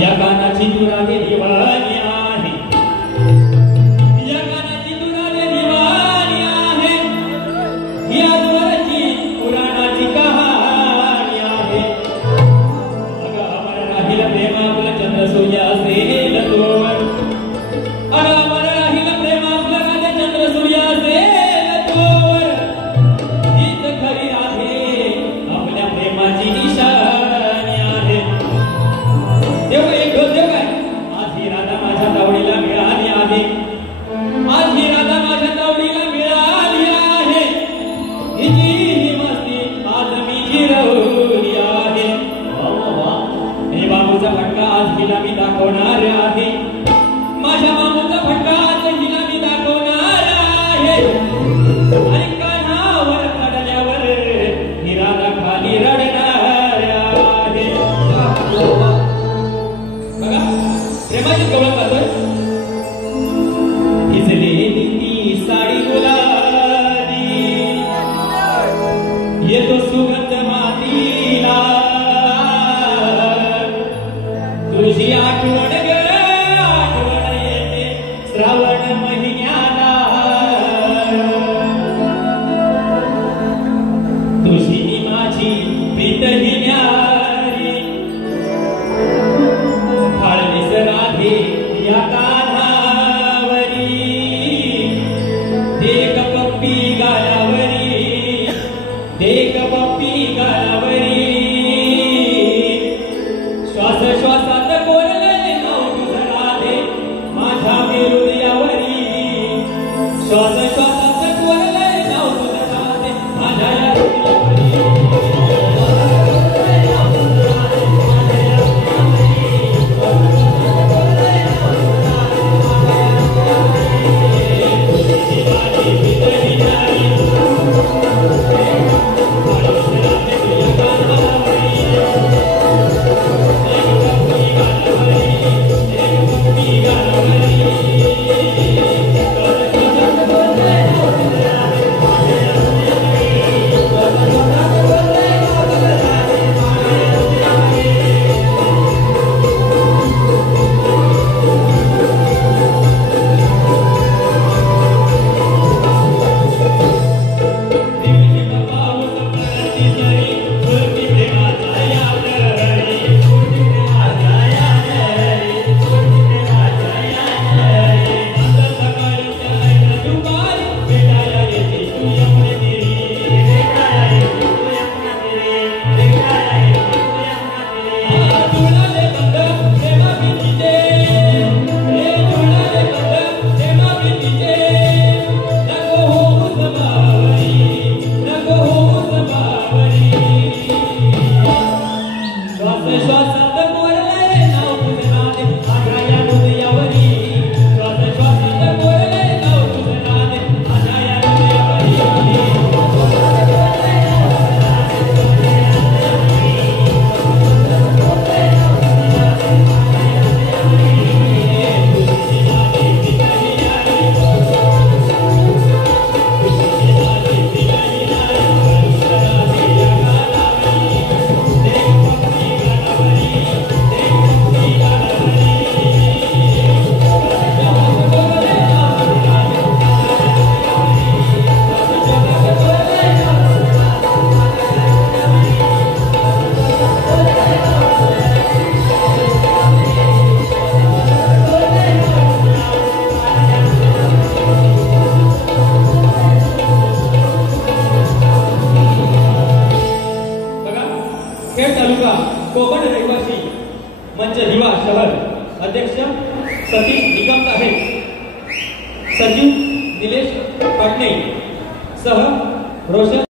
या गाण्याची दुरावे दिवाणी आहे, या गाण्याची दुरावे दिवाणी आहे, या द्वाराची पुराणाची कहाणी आहे। अगं अमर राहील प्रेमाकुल चंद्र सूर्य असेल तोवर, अगं अमर राहील प्रेमाकुल राजे चंद्र सूर्य असेल तोवर, हीच खरी आहे आपल्या प्रेमाची निशाणी आहे। देव एक देव काय आज ही राधा माझ्या तावडीला मिळाली आहे, आज ही राधा माझ्या तावडीला मिळाली आहे, हिची ही मस्ती आज मी जिरवली आहे। हे बाबूचा फटका आज हिला मी दाखवणार आहे, माझ्या बाबूचा फटका आज हिला मी दाखवणार आहे। आणि कानावर काढल्यावर ही राधा खाली रडणार आहे। बघा प्रेमाची गवळ करतोय, भिजलेली ती साडी गुलाबी, येतो सुगंध मातीला, तुझी आठवण ग आठवण येते श्रावण महिन्याला, तुझी नी माझी प्रीत ही न्यारी, फाळलीस राधे या कानावरी, देख पप्पी गालावरी, देख पप्पी गालावरी, श्वास श्वासात बोलले नाव तुझं राधे माझ्या हृदयावरी, श्वास श्वासात बोलले नाव तुझं राधे माझ्या हृदयावरी। कोकण रहिवासी मंच दिवा शहर अध्यक्ष सतीश निकम साहेब, सचिव निलेश पाटणे सह रोशन